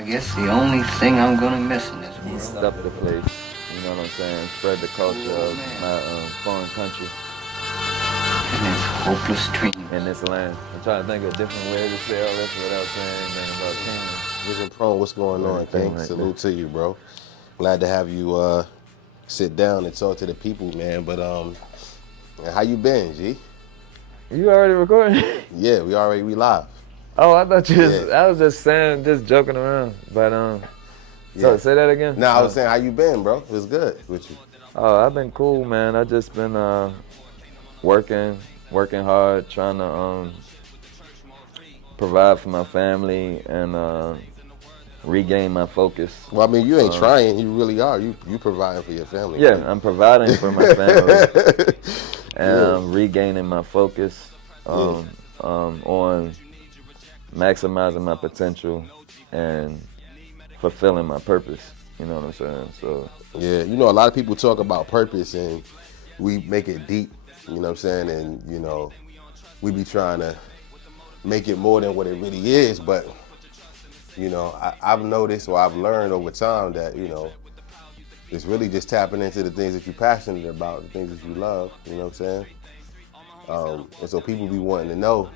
I guess the only thing I'm gonna miss in this He world stuffed the place. You know what I'm saying? Spread the culture oh, of man. my foreign country In his hopeless in dreams. this land. I'm trying to think of different ways to say all this without saying anything about King. Vision Pro, what's going Let on, it king King? like this. Salute to you, bro. Glad to have you sit down and talk to the people, man. But how you been, G? You already recording? Yeah, we live. Oh, I thought you Yeah, I was just saying, just joking around. But so yeah. say that again. Now I was saying, how you been, bro? It was good with you. Oh, I've been cool, man. I just been working hard, trying to provide for my family and regain my focus. Well, I mean, you ain't trying. You really are. You providing for your family, Yeah, right? I'm providing for my family and Yeah, I'm regaining my focus yeah. on maximizing my potential and fulfilling my purpose. You know what I'm saying? So Yeah, you know, a lot of people talk about purpose and we make it deep, you know what I'm saying? And, you know, we be trying to make it more than what it really is. But, you know, I've noticed or I've learned over time that, you know, it's really just tapping into the things that you're passionate about, the things that you love, you know what I'm saying? And so people be wanting to know,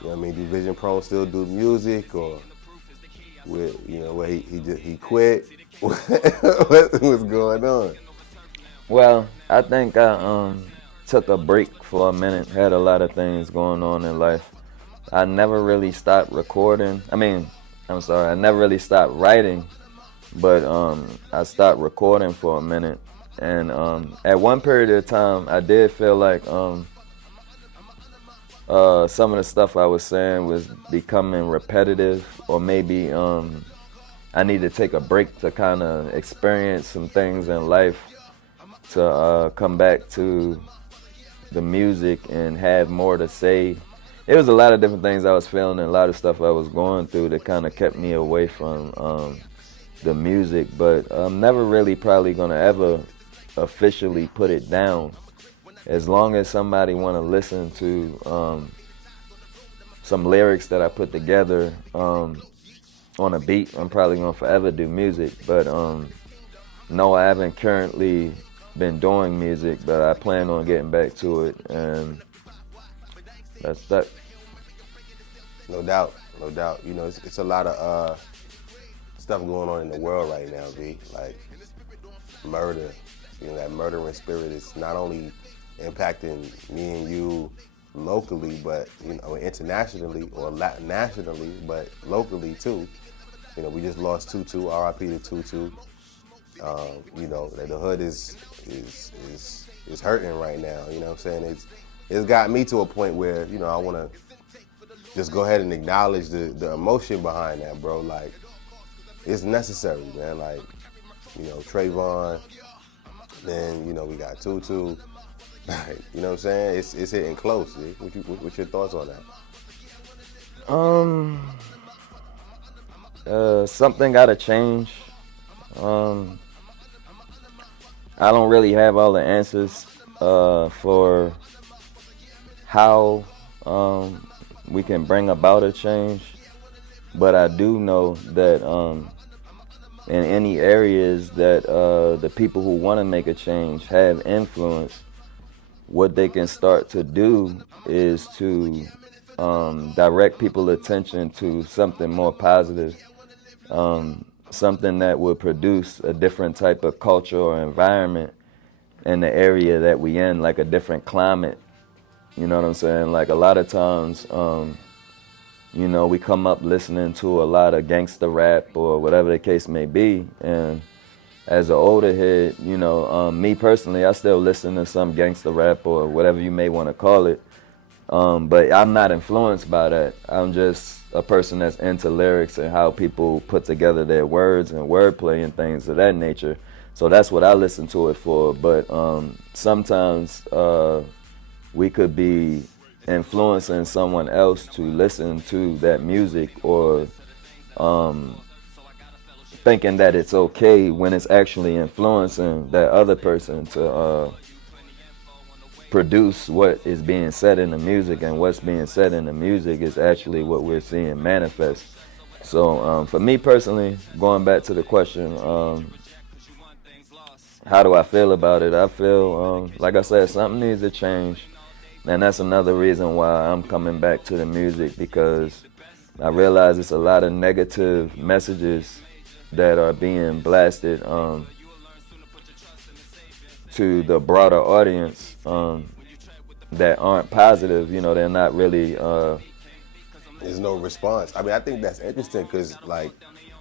you know what I mean, do Vision Pro still do music or, with, you know, where he quit? What's going on? well, I think I took a break for a minute. Had a lot of things going on in life. I never really stopped recording. I'm sorry, I never really stopped writing, but I stopped recording for a minute. And at one period of time, I did feel like some of the stuff I was saying was becoming repetitive, or maybe I need to take a break to kind of experience some things in life to come back to the music and have more to say. It was a lot of different things I was feeling and a lot of stuff I was going through that kind of kept me away from the music, but I'm never really probably gonna ever officially put it down. As long as somebody want to listen to some lyrics that I put together on a beat, I'm probably gonna forever do music. But no, I haven't currently been doing music, but I plan on getting back to it, and that's that. No doubt, no doubt. You know, it's a lot of stuff going on in the world right now, B. Like murder. You know, that murdering spirit is not only impacting me and you locally, but you know, internationally or nationally, but locally too. You know, we just lost Tutu, R.I.P. to Tutu. You know, the hood is hurting right now. You know what I'm saying? It's got me to a point where, you know, I want to just go ahead and acknowledge the emotion behind that, bro. Like, it's necessary, man. Like, you know, Trayvon, then, you know, we got Tutu. Like, you know what I'm saying? It's hitting close, dude. What's your thoughts on that? Something gotta change. I don't really have all the answers for how we can bring about a change, but I do know that in any areas that the people who want to make a change have influence, what they can start to do is to direct people's attention to something more positive, something that would produce a different type of culture or environment in the area that we in, like a different climate. You know what I'm saying? Like a lot of times, you know, we come up listening to a lot of gangster rap or whatever the case may be, and as an older head, you know, me personally, I still listen to some gangster rap or whatever you may want to call it, but I'm not influenced by that. I'm just a person that's into lyrics and how people put together their words and wordplay and things of that nature. So that's what I listen to it for. But sometimes we could be influencing someone else to listen to that music, or thinking that it's okay when it's actually influencing that other person to produce what is being said in the music, and what's being said in the music is actually what we're seeing manifest So for me personally, going back to the question, how do I feel about it? I feel, like I said, something needs to change. And that's another reason why I'm coming back to the music, because I realize it's a lot of negative messages that are being blasted to the broader audience that aren't positive. You know, they're not really. There's no response. I mean, I think that's interesting because, like,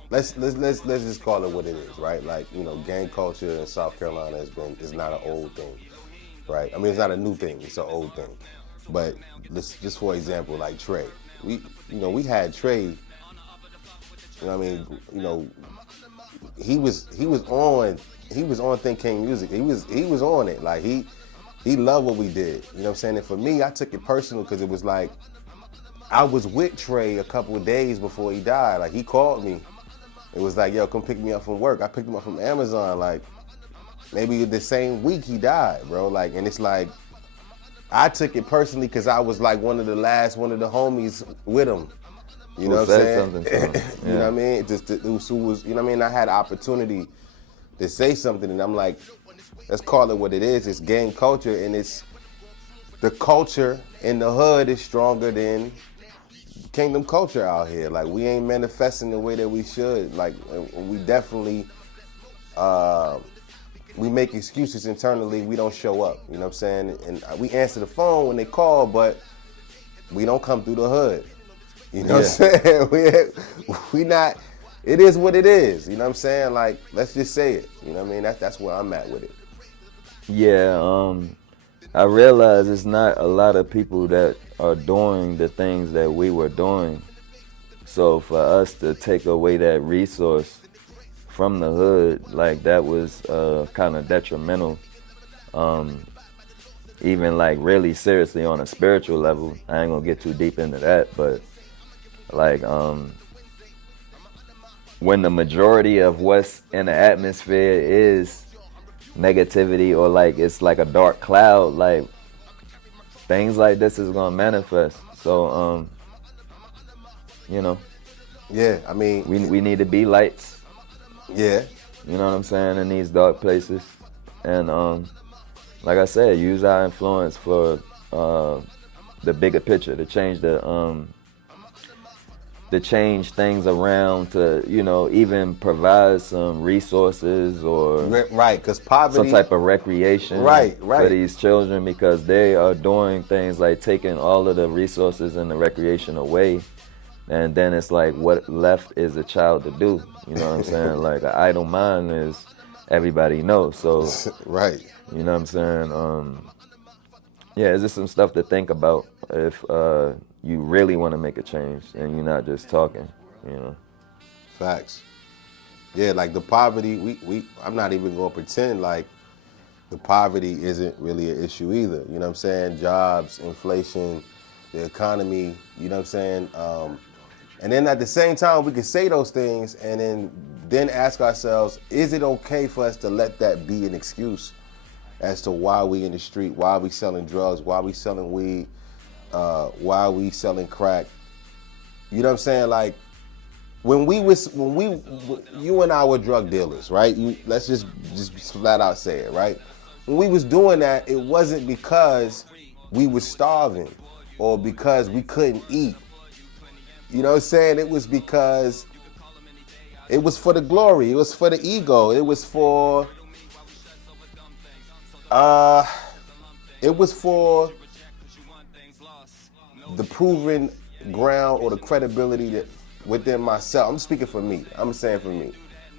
let's just call it what it is, right? Like, you know, gang culture in South Carolina is not an old thing, right? I mean, it's not a new thing; it's an old thing. But let's just, for example, like Trey, we had Trey. You know what I mean? You know, he was on Think King Music. He was on it. Like he loved what we did. You know what I'm saying? And for me, I took it personal because it was like I was with Trey a couple of days before he died. Like he called me. It was like, yo, come pick me up from work. I picked him up from Amazon. Like maybe the same week he died, bro. Like, and it's like I took it personally because I was like one of the homies with him. You know what I'm saying? Yeah. You know what I mean? Who was, you know what I mean? I had opportunity to say something, and I'm like, let's call it what it is. It's gang culture, and it's the culture in the hood is stronger than kingdom culture out here. Like we ain't manifesting the way that we should. Like we definitely we make excuses internally. We don't show up. You know what I'm saying? And we answer the phone when they call, but we don't come through the hood. You know what I'm saying? We not. It is what it is. You know what I'm saying? Like let's just say it. You know what I mean? That's where I'm at with it. Yeah. I realize it's not a lot of people that are doing the things that we were doing. So for us to take away that resource from the hood, like that was kind of detrimental. Even like really seriously on a spiritual level. I ain't gonna get too deep into that, but like when the majority of what's in the atmosphere is negativity, or like it's like a dark cloud, like things like this is gonna manifest. So you know, yeah, I mean we need to be lights, yeah, you know what I'm saying, in these dark places. And like I said, use our influence for the bigger picture, to change things around, to, you know, even provide some resources or right, because poverty, some type of recreation right for these children, because they are doing things like taking all of the resources and the recreation away, and then it's like what left is a child to do. You know what I'm saying? Like an idle mind is everybody knows. So right, you know what I'm saying? Yeah, it's just some stuff to think about if you really want to make a change and you're not just talking, you know. Facts. Yeah, like the poverty, I'm not even gonna pretend like the poverty isn't really an issue either. You know what I'm saying? Jobs, inflation, the economy, you know what I'm saying? And then at the same time, we can say those things and then ask ourselves, is it okay for us to let that be an excuse as to why we in the street, why we selling drugs, why we selling weed, why we selling crack? You know what I'm saying? Like when you and I were drug dealers, right? Let's just flat out say it, right? When we was doing that, it wasn't because we was starving or because we couldn't eat. You know what I'm saying? It was because it was for the glory. It was for the ego. It was for the proven ground or the credibility that within myself. I'm speaking for me. I'm saying for me.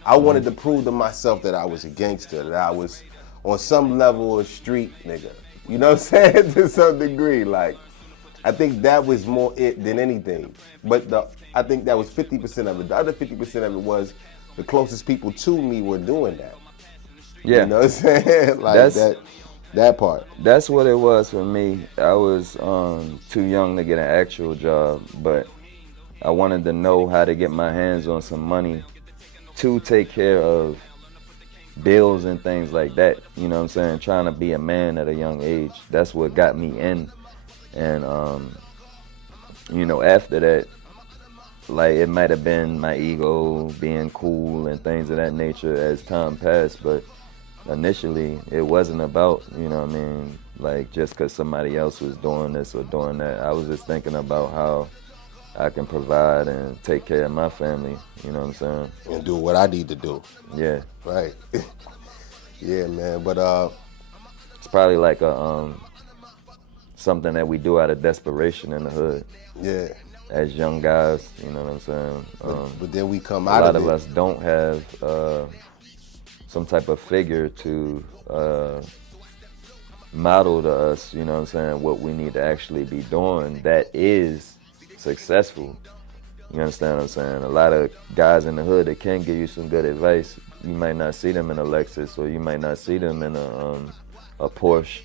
I wanted to prove to myself that I was a gangster, that I was on some level a street nigga. You know what I'm saying? To some degree. Like, I think that was more it than anything. But I think that was 50% of it. The other 50% of it was the closest people to me were doing that. Yeah. You know what I'm saying? Like that part. That's what it was for me. I was too young to get an actual job, but I wanted to know how to get my hands on some money to take care of bills and things like that. You know what I'm saying? Trying to be a man at a young age. That's what got me in. And, you know, after that, like it might have been my ego being cool and things of that nature as time passed, but initially it wasn't about, you know what I mean, like just because somebody else was doing this or doing that. I was just thinking about how I can provide and take care of my family, you know what I'm saying? And do what I need to do. Yeah. Right. Yeah, man. But It's probably like a something that we do out of desperation in the hood. Yeah. As young guys, you know what I'm saying? But then we come A out lot of of it. us don't have some type of figure to model to us, you know what I'm saying, what we need to actually be doing that is successful. You understand what I'm saying? A lot of guys in the hood that can give you some good advice, you might not see them in a Lexus, or you might not see them in a Porsche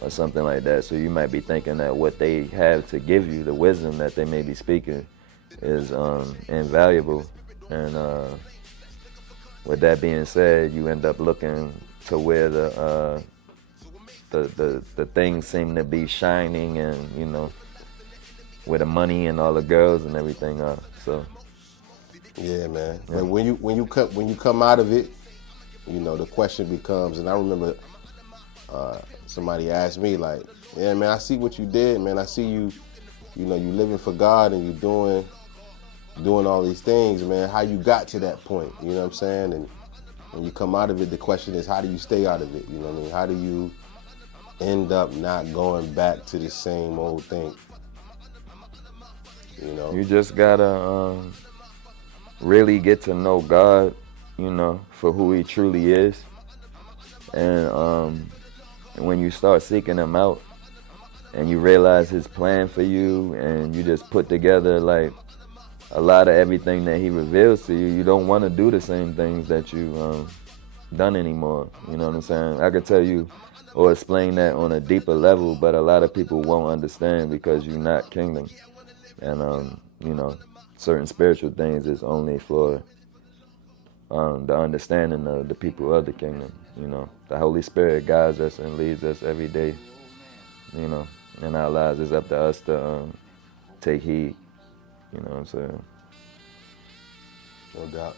or something like that. So you might be thinking that what they have to give you, the wisdom that they may be speaking, is invaluable. And with that being said, you end up looking to where the things seem to be shining, and you know, where the money and all the girls and everything are. So yeah, man. Yeah. And when you come out of it, you know, the question becomes, and I remember somebody asked me like, yeah, man, I see what you did, man. I see you, you know, you living for God and you doing all these things, man. How you got to that point, you know what I'm saying? And when you come out of it, the question is, how do you stay out of it? You know what I mean? How do you end up not going back to the same old thing? You know? You just gotta really get to know God, you know, for who He truly is. And when you start seeking Him out and you realize His plan for you, and you just put together like a lot of everything that He reveals to you, you don't want to do the same things that you done anymore. You know what I'm saying? I could tell you or explain that on a deeper level, but a lot of people won't understand because you're not kingdom. And you know, certain spiritual things is only for the understanding of the people of the kingdom. You know, the Holy Spirit guides us and leads us every day, you know, in our lives. It's up to us to take heed, you know what I'm saying? No doubt.